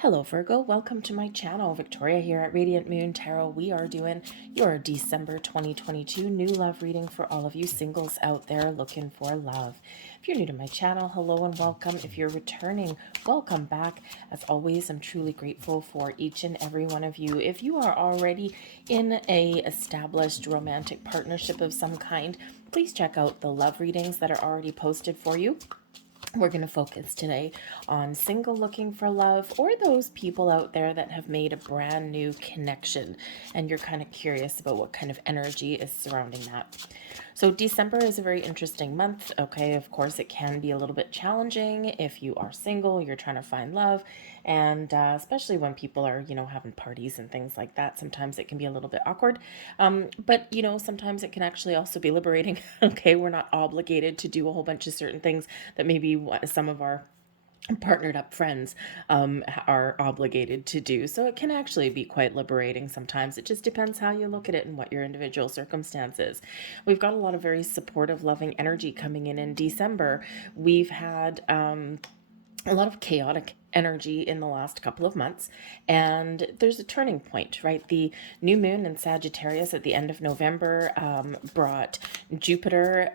Hello Virgo, welcome to my channel. Victoria here at Radiant Moon Tarot. We are doing your December 2022 new love reading for all of you singles out there looking for love. If you're new to my channel, hello and welcome. If you're returning, welcome back. As always, I'm truly grateful for each and every one of you. If you are already in a established romantic partnership of some kind, please check out the love readings that are already posted for you. We're going to focus today on single looking for love, or those people out there that have made a brand new connection and you're kind of curious about what kind of energy is surrounding that. So December is a very interesting month. Okay, of course it can be a little bit challenging if you are single, you're trying to find love, and especially when people are, having parties and things like that. Sometimes it can be a little bit awkward, but sometimes it can actually also be liberating. Okay, we're not obligated to do a whole bunch of certain things that maybe some of our partnered up friends are obligated to do. So it can actually be quite liberating sometimes. It just depends how you look at it and what your individual circumstances. We've got a lot of very supportive, loving energy coming in December. We've had a lot of chaotic energy in the last couple of months, and there's a turning point, right? The new moon in Sagittarius at the end of November brought Jupiter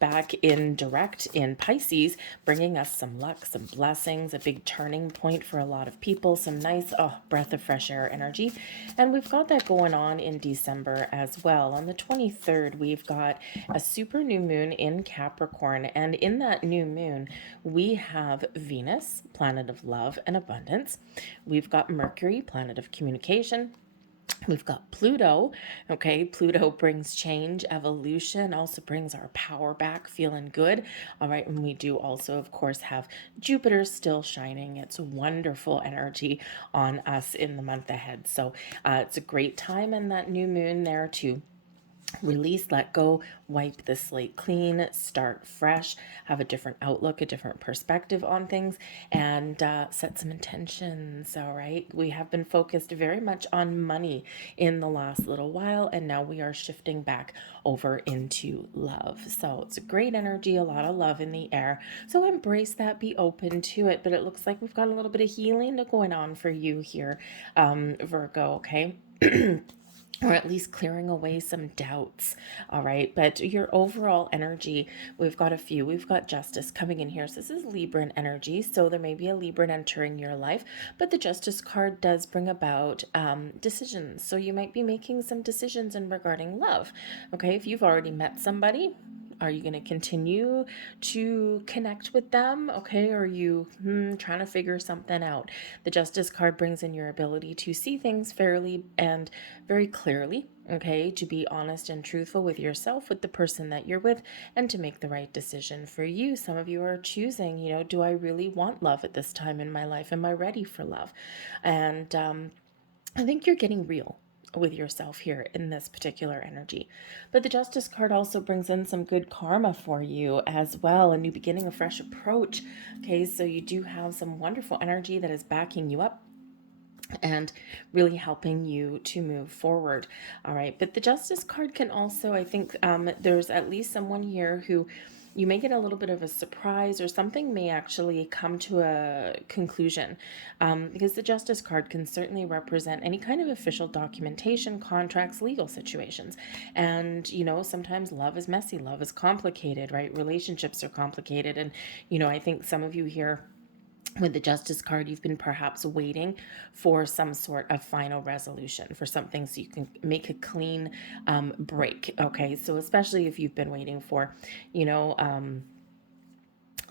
back in direct in Pisces, bringing us some luck, some blessings, a big turning point for a lot of people, some nice breath of fresh air energy. And we've got that going on in December as well. On the 23rd, we've got a super new moon in Capricorn, and in that new moon we have Venus, planet of love and abundance. We've got Mercury, planet of communication. We've got Pluto. Okay, Pluto brings change, evolution, also brings our power back, feeling good. All right, and we do also, of course, have Jupiter still shining. It's wonderful energy on us in the month ahead. So it's a great time in that new moon there to release, let go, wipe the slate clean, start fresh, have a different outlook, a different perspective on things, and set some intentions. All right, we have been focused very much on money in the last little while, and now we are shifting back over into love. So it's a great energy, a lot of love in the air. So embrace that, be open to it. But it looks like we've got a little bit of healing going on for you here, Virgo. Okay. Or at least clearing away some doubts. All right, but your overall energy, we've got a few. We've got Justice coming in here. So this is Libran energy, so there may be a Libran entering your life, but the Justice card does bring about decisions. So you might be making some decisions in regarding love. Okay, if you've already met somebody, are you going to continue to connect with them? Okay, or are you trying to figure something out? The Justice card brings in your ability to see things fairly and very clearly, okay, to be honest and truthful with yourself, with the person that you're with, and to make the right decision for you. Some of you are choosing, do I really want love at this time in my life? Am I ready for love? And I think you're getting real with yourself here in this particular energy. But the Justice card also brings in some good karma for you as well, a new beginning, a fresh approach. Okay, so you do have some wonderful energy that is backing you up and really helping you to move forward. All right, but the Justice card can also, I think there's at least someone here who you may get a little bit of a surprise, or something may actually come to a conclusion, because the Justice card can certainly represent any kind of official documentation, contracts, legal situations. And sometimes love is messy, love is complicated, right? Relationships are complicated, and I think some of you here with the Justice card, you've been perhaps waiting for some sort of final resolution for something, so you can make a clean break. Okay, so especially if you've been waiting for,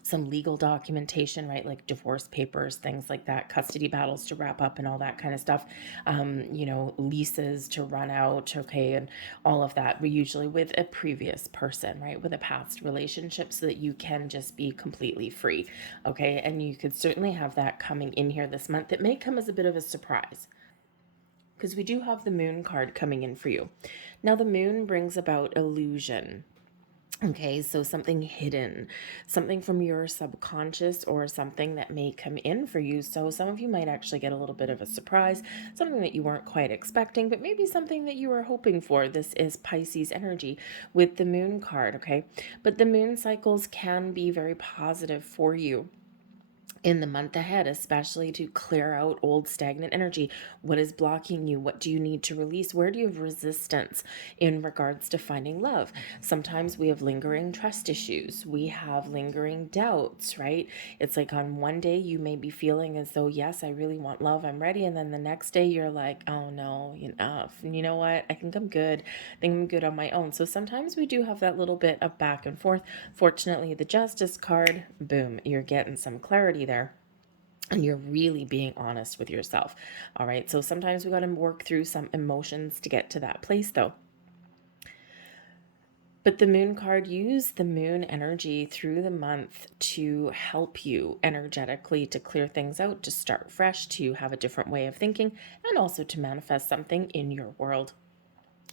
some legal documentation, right? Like divorce papers, things like that, custody battles to wrap up and all that kind of stuff, leases to run out, okay, and all of that. We usually with a previous person, right? With a past relationship, so that you can just be completely free, okay? And you could certainly have that coming in here this month. It may come as a bit of a surprise, because we do have the moon card coming in for you. Now, the moon brings about illusion. Okay, so something hidden, something from your subconscious, or something that may come in for you. So some of you might actually get a little bit of a surprise, something that you weren't quite expecting, but maybe something that you were hoping for. This is Pisces energy with the moon card, okay? But the moon cycles can be very positive for you in the month ahead, especially to clear out old stagnant energy. What is blocking you? What do you need to release? Where do you have resistance in regards to finding love? Sometimes we have lingering trust issues. We have lingering doubts, right? It's like on one day you may be feeling as though, yes, I really want love, I'm ready. And then the next day you're like, oh no, enough. And you know what? I think I'm good. I think I'm good on my own. So sometimes we do have that little bit of back and forth. Fortunately, the Justice card, boom, you're getting some clarity there. And you're really being honest with yourself. All right. So sometimes we got to work through some emotions to get to that place, though. But the moon card, use the moon energy through the month to help you energetically to clear things out, to start fresh, to have a different way of thinking, and also to manifest something in your world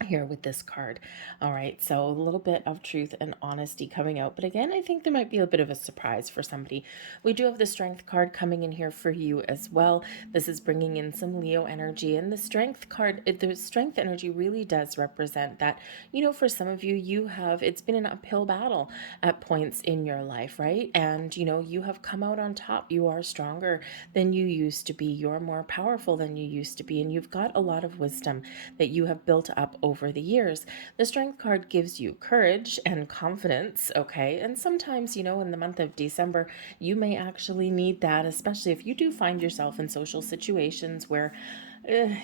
here with this card. All right, so a little bit of truth and honesty coming out, but again, I think there might be a bit of a surprise for somebody. We do have the Strength card coming in here for you as well. This is bringing in some Leo energy, and the Strength card, the Strength energy really does represent that, for some of you, it's been an uphill battle at points in your life, right? And you have come out on top. You are stronger than you used to be. You're more powerful than you used to be, and you've got a lot of wisdom that you have built up over the years. The Strength card gives you courage and confidence, okay? And sometimes, in the month of December, you may actually need that, especially if you do find yourself in social situations where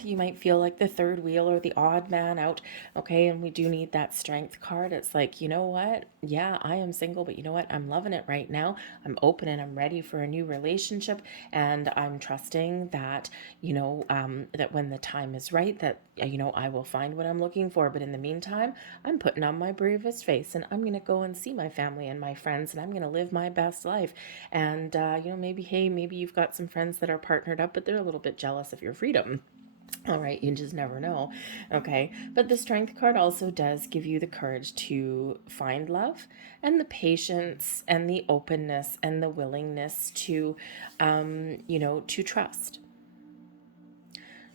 you might feel like the third wheel or the odd man out, okay? And we do need that Strength card. It's like, you know what? Yeah, I am single, but you know what? I'm loving it right now. I'm open and I'm ready for a new relationship, and I'm trusting that, that when the time is right, that, I will find what I'm looking for. But in the meantime, I'm putting on my bravest face, and I'm going to go and see my family and my friends, and I'm going to live my best life. And, maybe you've got some friends that are partnered up, but they're a little bit jealous of your freedom. All right, you just never know. Okay, but the Strength card also does give you the courage to find love, and the patience and the openness and the willingness to, to trust.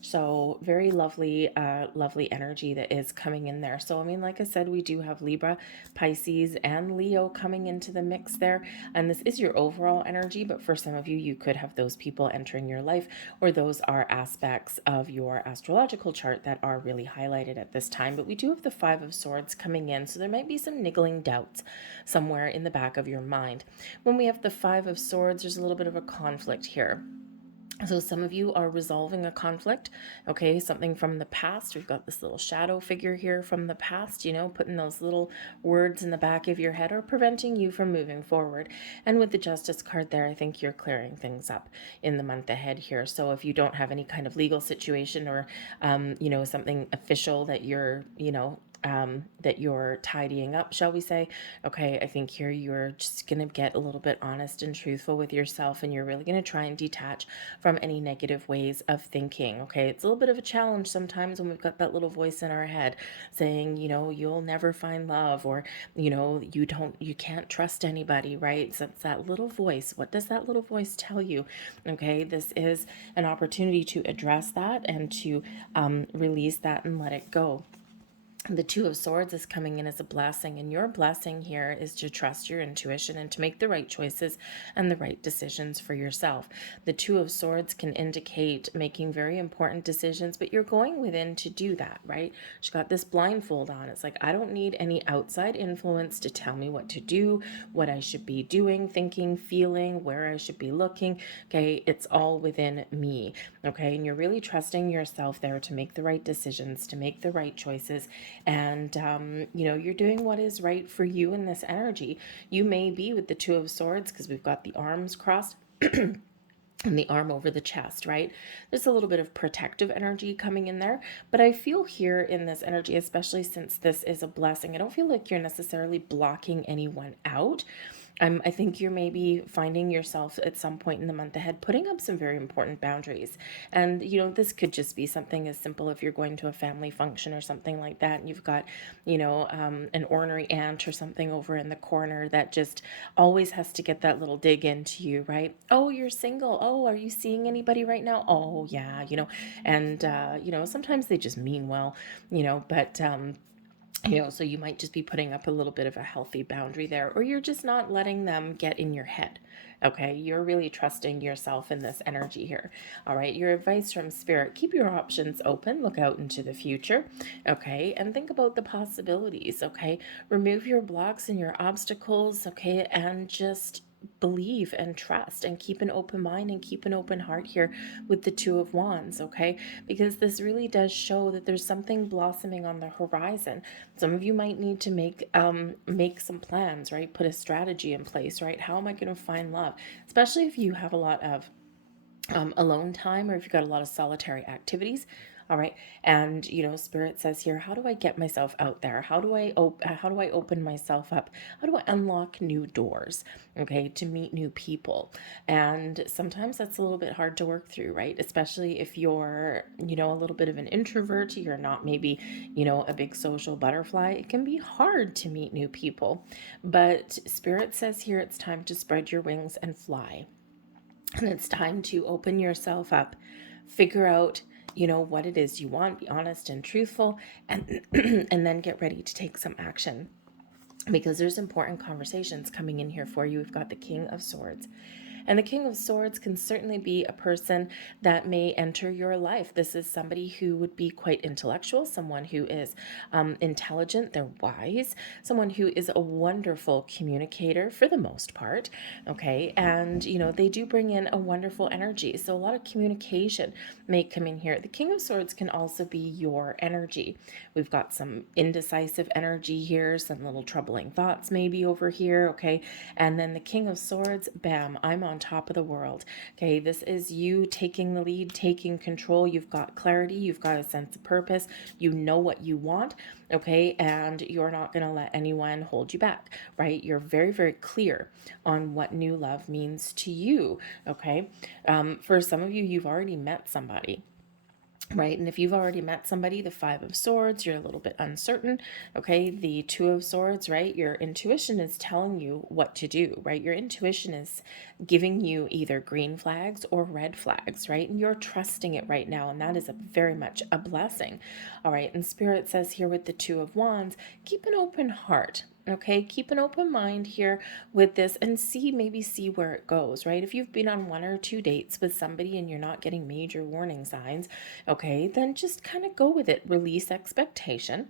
So very lovely, lovely energy that is coming in there. So, I mean, like I said, we do have Libra, Pisces, and Leo coming into the mix there. And this is your overall energy, but for some of you, you could have those people entering your life, or those are aspects of your astrological chart that are really highlighted at this time. But we do have the Five of Swords coming in. So there might be some niggling doubts somewhere in the back of your mind. When we have the Five of Swords, there's a little bit of a conflict here. So some of you are resolving a conflict, okay, something from the past. We've got this little shadow figure here from the past, putting those little words in the back of your head or preventing you from moving forward. And with the Justice card there, I think you're clearing things up in the month ahead here. So if you don't have any kind of legal situation or, something official that that you're tidying up, shall we say. Okay, I think here you're just going to get a little bit honest and truthful with yourself, and you're really going to try and detach from any negative ways of thinking. Okay, it's a little bit of a challenge sometimes when we've got that little voice in our head saying, you'll never find love, or, you can't trust anybody, right? So it's that little voice. What does that little voice tell you? Okay, this is an opportunity to address that and to release that and let it go. The Two of Swords is coming in as a blessing, and your blessing here is to trust your intuition and to make the right choices and the right decisions for yourself. The Two of Swords can indicate making very important decisions, but you're going within to do that, right? She's got this blindfold on. It's like, I don't need any outside influence to tell me what to do, what I should be doing, thinking, feeling, where I should be looking. Okay, it's all within me. Okay, and you're really trusting yourself there to make the right decisions, to make the right choices. And, you're doing what is right for you in this energy. You may be with the Two of Swords because we've got the arms crossed and the arm over the chest, right? There's a little bit of protective energy coming in there. But I feel here in this energy, especially since this is a blessing, I don't feel like you're necessarily blocking anyone out. I think you're maybe finding yourself at some point in the month ahead putting up some very important boundaries. And, this could just be something as simple if you're going to a family function or something like that, and you've got, an ornery aunt or something over in the corner that just always has to get that little dig into you, right? Oh, you're single. Oh, are you seeing anybody right now? Oh, yeah, and, sometimes they just mean well, but, So you might just be putting up a little bit of a healthy boundary there, or you're just not letting them get in your head. Okay, you're really trusting yourself in this energy here. All right, your advice from Spirit: keep your options open, look out into the future. Okay, and think about the possibilities. Okay, remove your blocks and your obstacles. Okay, and just believe and trust and keep an open mind and keep an open heart here with the Two of Wands. Okay, because this really does show that there's something blossoming on the horizon. Some of you might need to make some plans, right? Put a strategy in place, right? How am I going to find love? Especially if you have a lot of alone time, or if you've got a lot of solitary activities. All right, and Spirit says here, how do I get myself out there? How do I open myself up? How do I unlock new doors? Okay, to meet new people. And sometimes that's a little bit hard to work through, right? Especially if you're a little bit of an introvert, you're not maybe a big social butterfly. It can be hard to meet new people, but Spirit says here it's time to spread your wings and fly. And it's time to open yourself up, figure out, what it is you want, be honest and truthful, and and then get ready to take some action. Because there's important conversations coming in here for you. We've got the King of Swords. And the King of Swords can certainly be a person that may enter your life. This is somebody who would be quite intellectual, someone who is intelligent, they're wise, someone who is a wonderful communicator for the most part, okay? And, they do bring in a wonderful energy. So a lot of communication may come in here. The King of Swords can also be your energy. We've got some indecisive energy here, some little troubling thoughts maybe over here, okay? And then the King of Swords, bam, I'm on top of the world. Okay, this is you taking the lead, taking control. You've got clarity, you've got a sense of purpose, you know what you want, okay, and you're not going to let anyone hold you back, right? You're very, very clear on what new love means to you, okay? For some of you, you've already met somebody. Right, and if you've already met somebody, the Five of Swords, you're a little bit uncertain. Okay, the Two of Swords, right? Your intuition is telling you what to do, right? Your intuition is giving you either green flags or red flags, right? And you're trusting it right now, and that is very much a blessing. All right, and Spirit says here with the Two of Wands, keep an open heart. Okay, keep an open mind here with this and maybe see where it goes, right? If you've been on 1 or 2 dates with somebody and you're not getting major warning signs, okay, then just kind of go with it. Release expectation,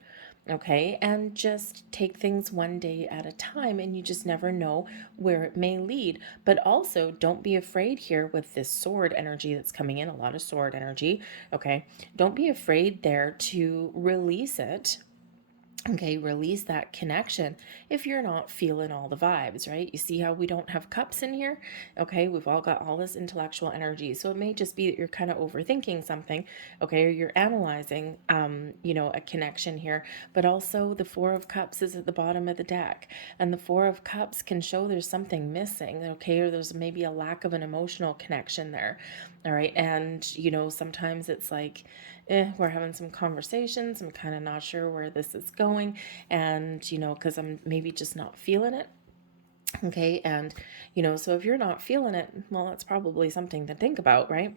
okay, and just take things one day at a time, and you just never know where it may lead. But also, don't be afraid here with this sword energy that's coming in, a lot of sword energy, okay? Don't be afraid there to release it. Okay, release that connection if you're not feeling all the vibes, right? You see how we don't have cups in here? Okay, we've all got all this intellectual energy. So it may just be that you're kind of overthinking something, okay, or you're analyzing, a connection here. But also the Four of Cups is at the bottom of the deck. And the Four of Cups can show there's something missing, okay, or there's maybe a lack of an emotional connection there. All right, and, sometimes it's like, we're having some conversations. I'm kind of not sure where this is going. And, because I'm maybe just not feeling it. Okay. And, so if you're not feeling it, well, that's probably something to think about, right?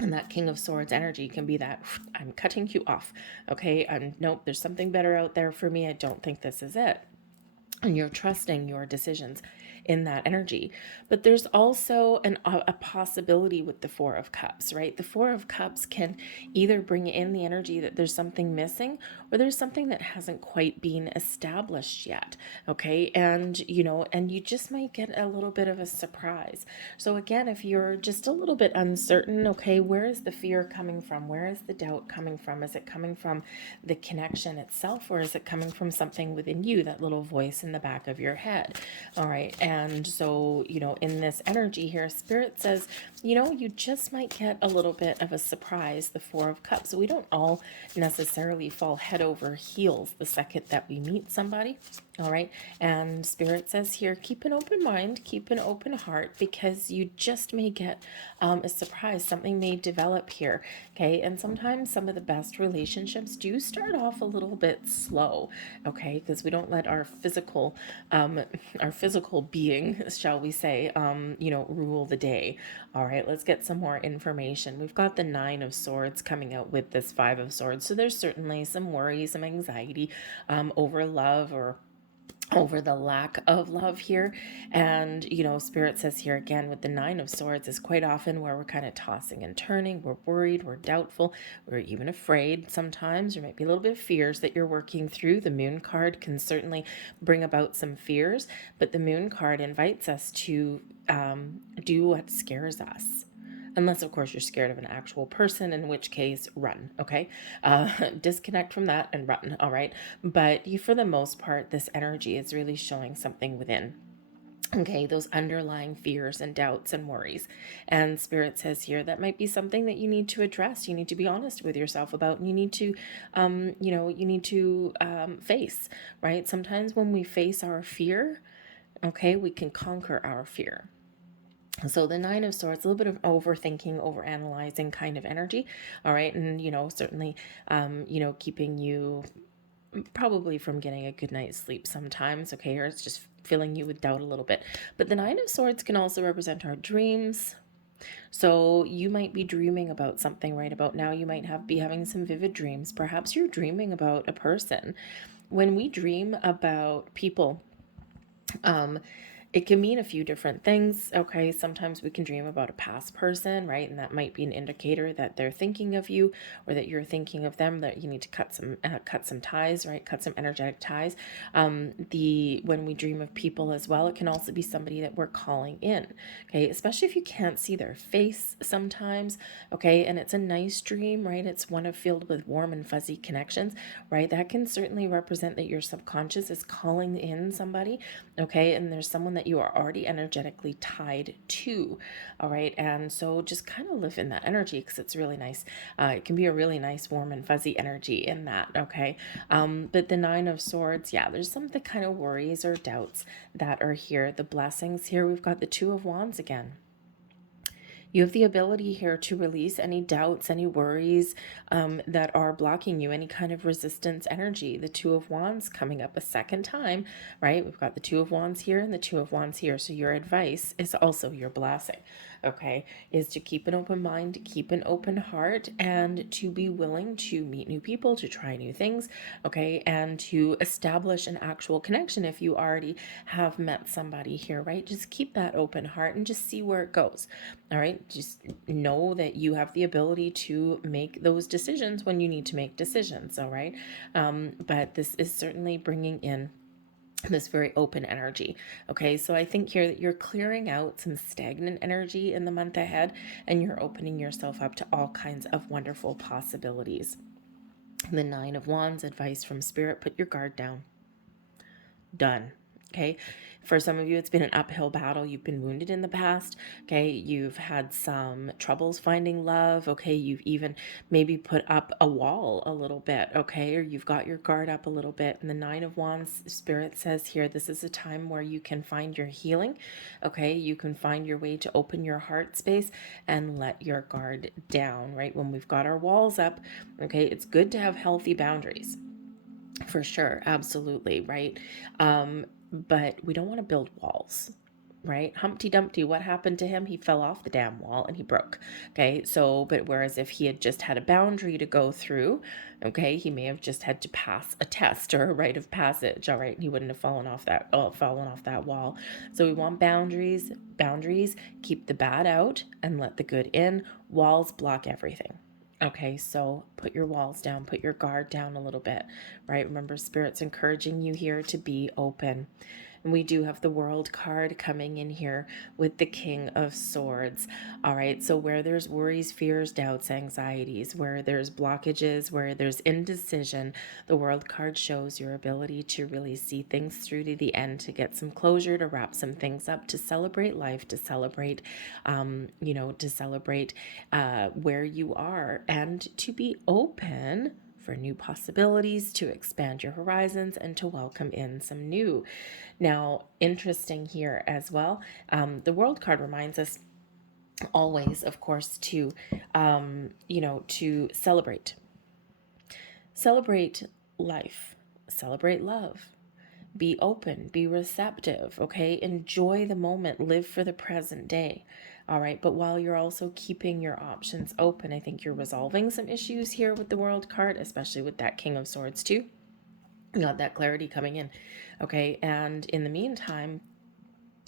And that King of Swords energy can be that, I'm cutting you off. Okay. And nope, there's something better out there for me. I don't think this is it. And you're trusting your decisions in that energy. But there's also a possibility with the Four of Cups, right? The Four of Cups can either bring in the energy that there's something missing, or there's something that hasn't quite been established yet, okay? And, and you just might get a little bit of a surprise. So again, if you're just a little bit uncertain, okay, where is the fear coming from? Where is the doubt coming from? Is it coming from the connection itself, or is it coming from something within you, that little voice in the back of your head? All right. And so, in this energy here, Spirit says, you just might get a little bit of a surprise, the Four of Cups. We don't all necessarily fall head over heels the second that we meet somebody. All right. And Spirit says here, keep an open mind, keep an open heart, because you just may get a surprise. Something may develop here. Okay. And sometimes some of the best relationships do start off a little bit slow. Okay. Because we don't let our physical our physical being, shall we say, rule the day. All right, let's get some more information. We've got the Nine of Swords coming out with this Five of Swords. So there's certainly some worry, some anxiety over love or over the lack of love here. And Spirit says here again with the Nine of Swords is quite often where we're kind of tossing and turning. We're worried, we're doubtful, we're even afraid sometimes. There might be a little bit of fears that you're working through. The Moon card can certainly bring about some fears, but the Moon card invites us to do what scares us. Unless, of course, you're scared of an actual person, in which case, run, okay? Disconnect from that and run, all right? But for the most part, this energy is really showing something within. Okay, those underlying fears and doubts and worries. And Spirit says here that might be something that you need to address. You need to be honest with yourself about, and you need to, face, right? Sometimes when we face our fear, okay, we can conquer our fear. So the Nine of Swords, a little bit of overthinking, overanalyzing kind of energy. All right. And, certainly, keeping you probably from getting a good night's sleep sometimes. Okay. Or it's just filling you with doubt a little bit. But the Nine of Swords can also represent our dreams. So you might be dreaming about something right about now. You might be having some vivid dreams. Perhaps you're dreaming about a person. When we dream about people, it can mean a few different things. Okay, sometimes we can dream about a past person, right? And that might be an indicator that they're thinking of you, or that you're thinking of them, that you need to cut some ties, right? Cut some energetic ties. When we dream of people as well, it can also be somebody that we're calling in. Okay, especially if you can't see their face sometimes. Okay, and it's a nice dream, right? It's one filled with warm and fuzzy connections, right? That can certainly represent that your subconscious is calling in somebody. Okay, and there's someone that you are already energetically tied to. All right, and so just kind of live in that energy, because it's really nice. It can be a really nice warm and fuzzy energy in that. Okay, but the Nine of Swords, yeah, there's some of the kind of worries or doubts that are here. The blessings here, we've got the Two of Wands again. You have the ability here to release any doubts, any worries that are blocking you, any kind of resistance energy. The Two of Wands coming up a second time, right? We've got the Two of Wands here and the Two of Wands here. So your advice is also your blessing, okay, is to keep an open mind, to keep an open heart, and to be willing to meet new people, to try new things, okay, and to establish an actual connection if you already have met somebody here, right? Just keep that open heart and just see where it goes. All right, just know that you have the ability to make those decisions when you need to make decisions. All right, but this is certainly bringing in this very open energy. Okay, so I think here that you're clearing out some stagnant energy in the month ahead, and you're opening yourself up to all kinds of wonderful possibilities. The Nine of Wands, advice from Spirit: put your guard down. Done. Okay, for some of you, it's been an uphill battle. You've been wounded in the past. Okay, you've had some troubles finding love. Okay, you've even maybe put up a wall a little bit. Okay, or you've got your guard up a little bit. And the Nine of Wands, Spirit says here, this is a time where you can find your healing. Okay, you can find your way to open your heart space and let your guard down, right? When we've got our walls up, okay, it's good to have healthy boundaries. For sure, absolutely, right? But we don't want to build walls, right? Humpty Dumpty, what happened to him? He fell off the damn wall and he broke. Okay, so, but whereas if he had just had a boundary to go through, okay, he may have just had to pass a test or a rite of passage, all right, and he wouldn't have fallen off that wall. So we want boundaries, keep the bad out and let the good in. Walls block everything. Okay, so put your walls down, put your guard down a little bit, right? Remember, Spirit's encouraging you here to be open. And we do have the World card coming in here with the King of Swords. All right, so where there's worries, fears, doubts, anxieties, where there's blockages, where there's indecision, the World card shows your ability to really see things through to the end, to get some closure, to wrap some things up, to celebrate life, to celebrate, where you are, and to be open for new possibilities, to expand your horizons, and to welcome in some new. Now, interesting here as well, the World card reminds us always, of course, to celebrate life, celebrate love, Be open, be receptive, okay? Enjoy the moment, live for the present day. All right, but while you're also keeping your options open, I think you're resolving some issues here with the World card, especially with that King of Swords too. You got that clarity coming in, okay? And in the meantime,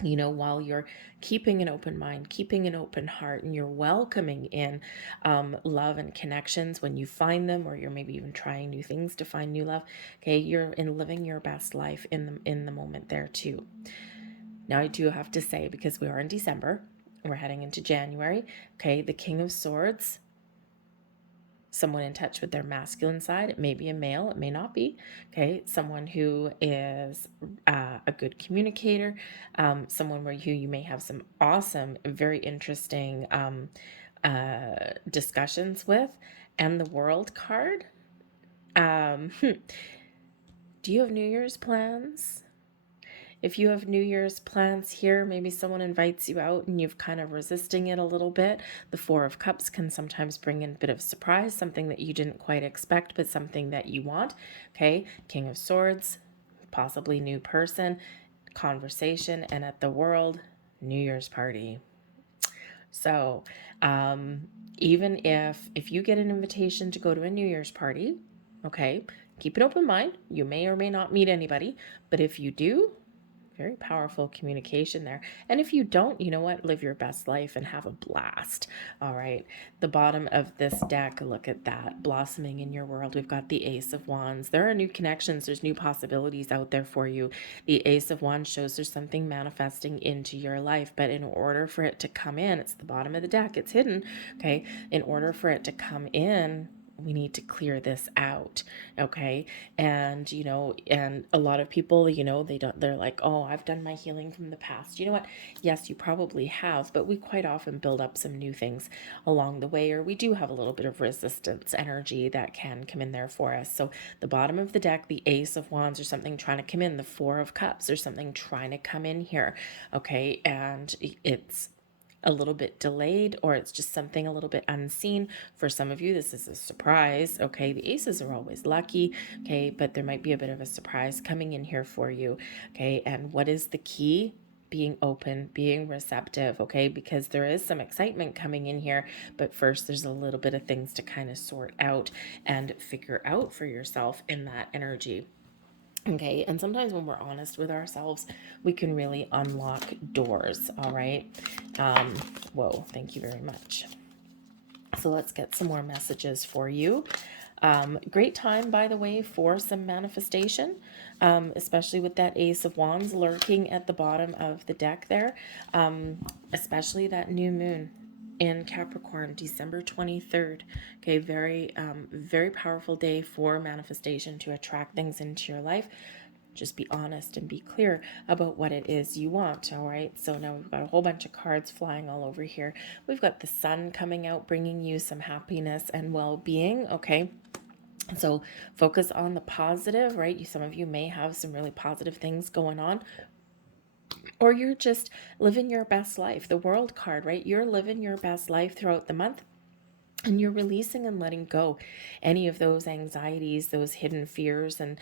while you're keeping an open mind, keeping an open heart, and you're welcoming in love and connections when you find them, or you're maybe even trying new things to find new love. Okay, you're in living your best life in the moment there too. Now, I do have to say, because we are in December, we're heading into January. Okay, the King of Swords, someone in touch with their masculine side. It may be a male, it may not be. Okay, someone who is a good communicator, someone who you may have some awesome, very interesting discussions with. And the World card. Do you have New Year's plans? If you have New Year's plans here, maybe someone invites you out and you've kind of resisting it a little bit. The Four of Cups can sometimes bring in a bit of surprise, something that you didn't quite expect, but something that you want. Okay, King of Swords, possibly new person, conversation, and at the World, New Year's party. So even if you get an invitation to go to a New Year's party, okay, keep an open mind. You may or may not meet anybody, but if you do, very powerful communication there. And if you don't, you know what? Live your best life and have a blast. All right. The bottom of this deck, look at that. Blossoming in your world. We've got the Ace of Wands. There are new connections. There's new possibilities out there for you. The Ace of Wands shows there's something manifesting into your life. But in order for it to come in, it's the bottom of the deck. It's hidden. Okay. In order for it to come in, we need to clear this out. Okay. And and a lot of people, they're like, oh, I've done my healing from the past. You know what? Yes, you probably have, but we quite often build up some new things along the way, or we do have a little bit of resistance energy that can come in there for us. So the bottom of the deck, the Ace of Wands, or something trying to come in, the Four of Cups, or something trying to come in here. Okay. And it's a little bit delayed, or it's just something a little bit unseen. For some of you, this is a surprise. Okay, the aces are always lucky. Okay, but there might be a bit of a surprise coming in here for you. Okay, and what is the key? Being open, being receptive. Okay, because there is some excitement coming in here, but first there's a little bit of things to kind of sort out and figure out for yourself in that energy. Okay, and sometimes when we're honest with ourselves, we can really unlock doors. All right. Whoa, thank you very much. So let's get some more messages for you. Great time, by the way, for some manifestation, especially with that Ace of Wands lurking at the bottom of the deck there, especially that new moon in Capricorn, December 23rd. Okay, very powerful day for manifestation to attract things into your life. Just be honest and be clear about what it is you want. All right. So now we've got a whole bunch of cards flying all over here. We've got the sun coming out, bringing you some happiness and well-being. Okay. So focus on the positive, right? Some of you may have some really positive things going on, or you're just living your best life. The World card, right? You're living your best life throughout the month. And you're releasing and letting go any of those anxieties, those hidden fears and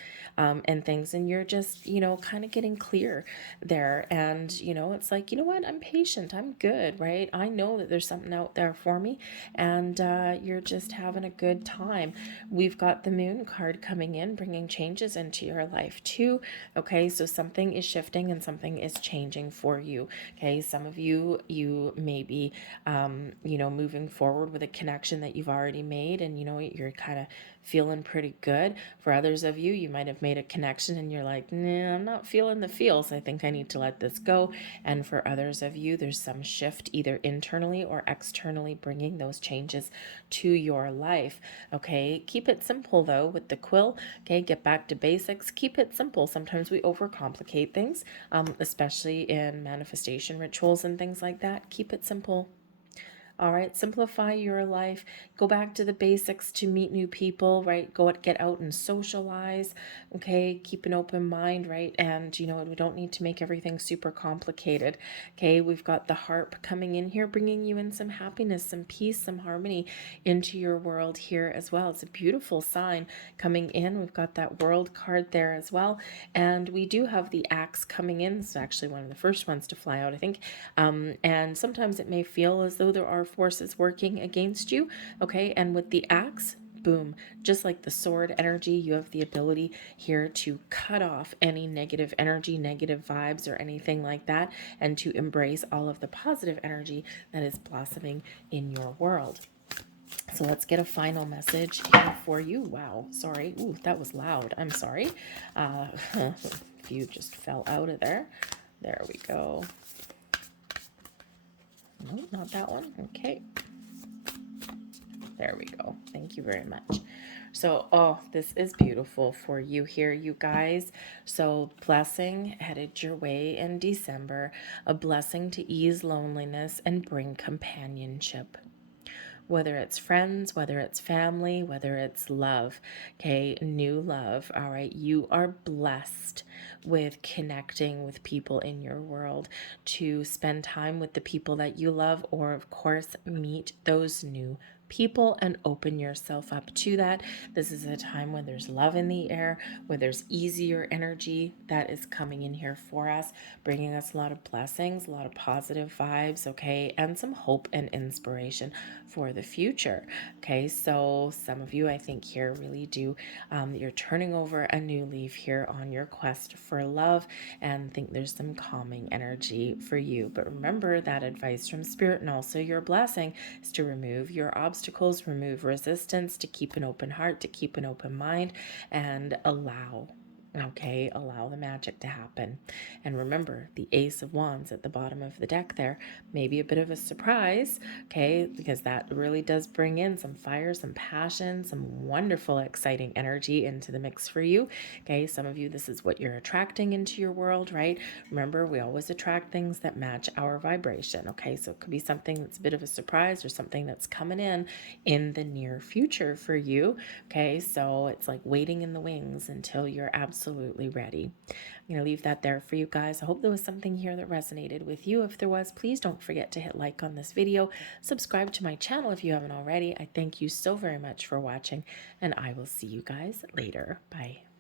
things. And you're just, kind of getting clear there. And, it's like, you know what? I'm patient. I'm good, right? I know that there's something out there for me. And you're just having a good time. We've got the Moon card coming in, bringing changes into your life too. Okay, so something is shifting and something is changing for you. Okay, some of you may be, moving forward with a connection that you've already made, and you're kind of feeling pretty good. For others of you, you might have made a connection and you're like, nah, I'm not feeling the feels. I think I need to let this go. And for others of you, there's some shift either internally or externally bringing those changes to your life. Okay, keep it simple though with the quill. Okay, get back to basics. Keep it simple. Sometimes we overcomplicate things, especially in manifestation rituals and things like that. Keep it simple. All right, simplify your life. Go back to the basics to meet new people, right? Get out and socialize. Okay, keep an open mind, right? And you know, we don't need to make everything super complicated. Okay, we've got the harp coming in here, bringing you in some happiness, some peace, some harmony into your world here as well. It's a beautiful sign coming in. We've got that world card there as well. And we do have the axe coming in. It's actually one of the first ones to fly out, I think. And sometimes it may feel as though there are forces working against you. Okay, and with the axe, boom, just like the sword energy, you have the ability here to cut off any negative energy, negative vibes, or anything like that, and to embrace all of the positive energy that is blossoming in your world. So let's get a final message here for you. Wow, sorry. Ooh, that was loud. I'm sorry. If you just fell out of there. There we go. No, not that one. Okay. There we go. Thank you very much. So, oh, this is beautiful for you here, you guys. So, blessing headed your way in December, a blessing to ease loneliness and bring companionship. Whether it's friends, whether it's family, whether it's love, okay, new love, all right, you are blessed with connecting with people in your world, to spend time with the people that you love, or of course, meet those new people and open yourself up to that. This is a time when there's love in the air, where there's easier energy that is coming in here for us, bringing us a lot of blessings, a lot of positive vibes, okay, and some hope and inspiration for the future. Okay, so some of you, I think, here really do, you're turning over a new leaf here on your quest for love, and think there's some calming energy for you. But remember that advice from Spirit, and also your blessing, is to remove your obstacles, remove resistance, to keep an open heart, to keep an open mind, and allow the magic to happen. And remember, the Ace of Wands at the bottom of the deck there may be a bit of a surprise, okay, because that really does bring in some fire, some passion, some wonderful, exciting energy into the mix for you. Okay, some of you, this is what you're attracting into your world, right? Remember, we always attract things that match our vibration. Okay, so it could be something that's a bit of a surprise, or something that's coming in the near future for you. Okay, so it's like waiting in the wings until you're absolutely ready. I'm going to leave that there for you guys. I hope there was something here that resonated with you. If there was, please don't forget to hit like on this video. Subscribe to my channel if you haven't already. I thank you so very much for watching, and I will see you guys later. Bye.